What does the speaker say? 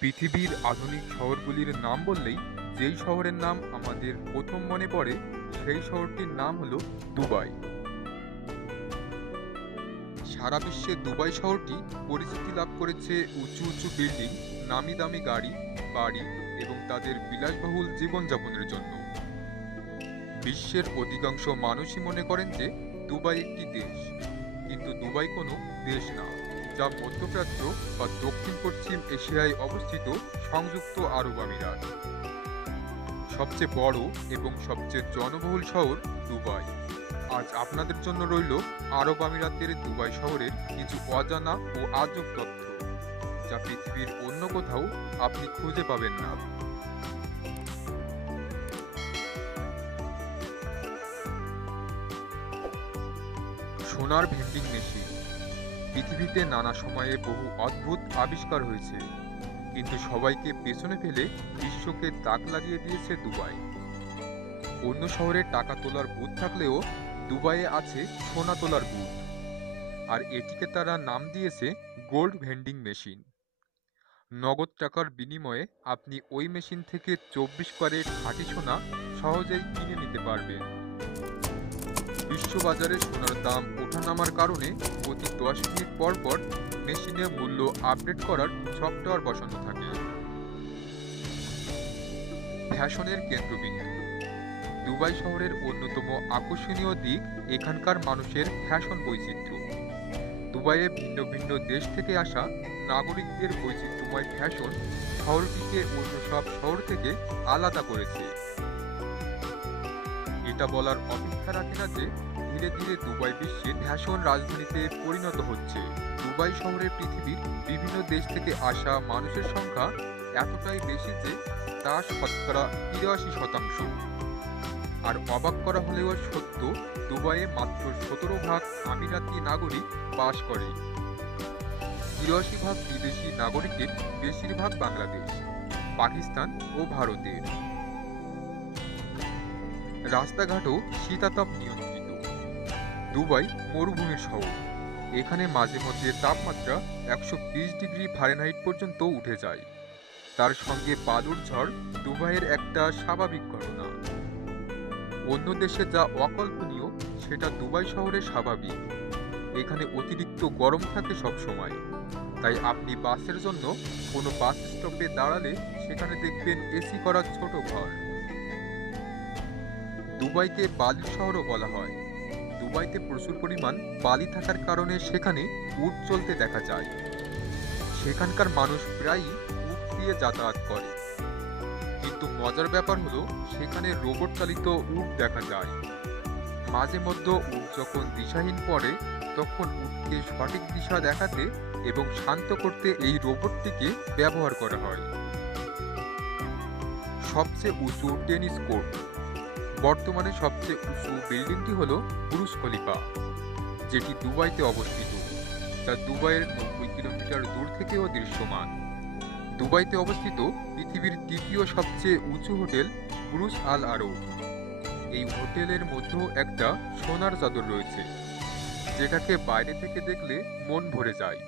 পৃথিবীর আধুনিক শহরগুলির নাম বললেই যেই শহরের নাম আমাদের প্রথম মনে পড়ে, সেই শহরটির নাম হলো দুবাই। সারা বিশ্বে দুবাই শহরটি পরিচিতি লাভ করেছে উঁচু উঁচু বিল্ডিং, নামি দামি গাড়ি, বাড়ি এবং তাদের বিলাসবহুল জীবনযাপনের জন্য। বিশ্বের অধিকাংশ মানুষই মনে করেন যে দুবাই একটি দেশ, কিন্তু দুবাই কোনো দেশ না। যা মধ্যপ্রাচ্য বা দক্ষিণ পশ্চিম এশিয়ায় অবস্থিত সংযুক্ত আরব আমিরাত। সবচেয়ে বড় এবং সবচেয়ে জনবহুল শহর দুবাই। আজ আপনাদের জন্য রইল আরব আমিরাতের দুবাই শহরের কিছু অজানা ও আজব তথ্য, যা পৃথিবীর অন্য কোথাও আপনি খুঁজে পাবেন না। সোনার ভেন্ডিং মেশিন। পৃথিবীতে নানা সময়ে বহু অদ্ভুত আবিষ্কার হয়েছে। কিন্তু সবাইকে পেছনে ফেলে বিশ্বকে তাক লাগিয়ে দিয়েছে দুবাই। অন্য শহরে টাকা তোলার বুথ থাকলেও দুবাইয়ে আছে সোনা তোলার বুথ। আর এটিকে তারা নাম দিয়েছে গোল্ড ভেন্ডিং মেশিন। নগদ টাকার বিনিময়ে আপনি ওই মেশিন থেকে চব্বিশ ক্যারেট খাঁটি সোনা সহজেই কিনে নিতে পারবেন। বিশ্ববাজারে সোনার দাম ওঠানামার কারণে প্রতি দশ মিনিট পর পর মেশিনে মূল্য আপডেট করার সফটওয়্যার বসানো থাকে। ফ্যাশনের কেন্দ্রবিন্দু। দুবাই শহরের অন্যতম আকর্ষণীয় দিক এখানকার মানুষের ফ্যাশন বৈচিত্র্য। দুবাইয়ে ভিন্ন ভিন্ন দেশ থেকে আসা নাগরিকদের বৈচিত্র্যময় ফ্যাশন শহরটিকে অন্য সব শহর থেকে আলাদা করেছে। এটা বলার অপেক্ষা রাখে না যে ধীরে ধীরে দুবাই বিশ্বের ফ্যাশন রাজধানীতে পরিণত হচ্ছে। দুবাই শহরে পৃথিবীর বিভিন্ন দেশ থেকে আসা মানুষের সংখ্যা এতটাই বেশি যে তা শতকরা তিরাশি শতাংশ। আর অবাক করা হলেও সত্য, দুবাইয়ে মাত্র সতেরো ভাগ আমিরাতি নাগরিক বাস করে। তিরাশি ভাগ বিদেশি নাগরিকের বেশিরভাগ বাংলাদেশ, পাকিস্তান ও ভারতের। রাস্তাঘাটও শীতাতাপ নিয়ন্ত্রিত। দুবাই মরুভূমির শহর। এখানে মাঝে মধ্যে তাপমাত্রা একশো বিশ ডিগ্রি ফারেনহাইট পর্যন্ত উঠে যায়। তার সঙ্গে বালুর ঝড় দুবাইয়ের একটা স্বাভাবিক ঘটনা। অন্য দেশে যা অকল্পনীয়, সেটা দুবাই শহরে স্বাভাবিক। এখানে অতিরিক্ত গরম থাকে সব সময় তাই আপনি বাসের জন্য কোনো বাস স্টপে দাঁড়ালে সেখানে দেখবেন এসি করা ছোট ঘর। দুবাইকে বালির শহরও বলা হয়। দুবাইতে প্রচুর পরিমাণ বালি থাকার কারণে সেখানে উট চলতে দেখা যায়। সেখানকার মানুষ প্রায়ই উট দিয়ে যাতায়াত করে। কিন্তু মজার ব্যাপার হলো, সেখানে রোবট চালিত উট দেখা যায়। মাঝে মধ্যে উট যখন দিশাহীন পড়ে, তখন উটকে সঠিক দিশা দেখাতে এবং শান্ত করতে এই রোবটটিকে ব্যবহার করা হয়। সবচেয়ে উঁচু টেনিস কোর্ট। বর্তমানে সবচেয়ে উঁচু বিল্ডিংটি হল বুরুজ খলিফা, যেটি দুবাইতে অবস্থিত। যা দুবাইয়ের নব্বই কিলোমিটার দূর থেকেও দৃশ্যমান। দুবাইতে অবস্থিত পৃথিবীর তৃতীয় সবচেয়ে উঁচু হোটেল বুরুজ আল আরব। এই হোটেলের মধ্যেও একটা সোনার চাদর রয়েছে, যেটাকে বাইরে থেকে দেখলে মন ভরে যায়।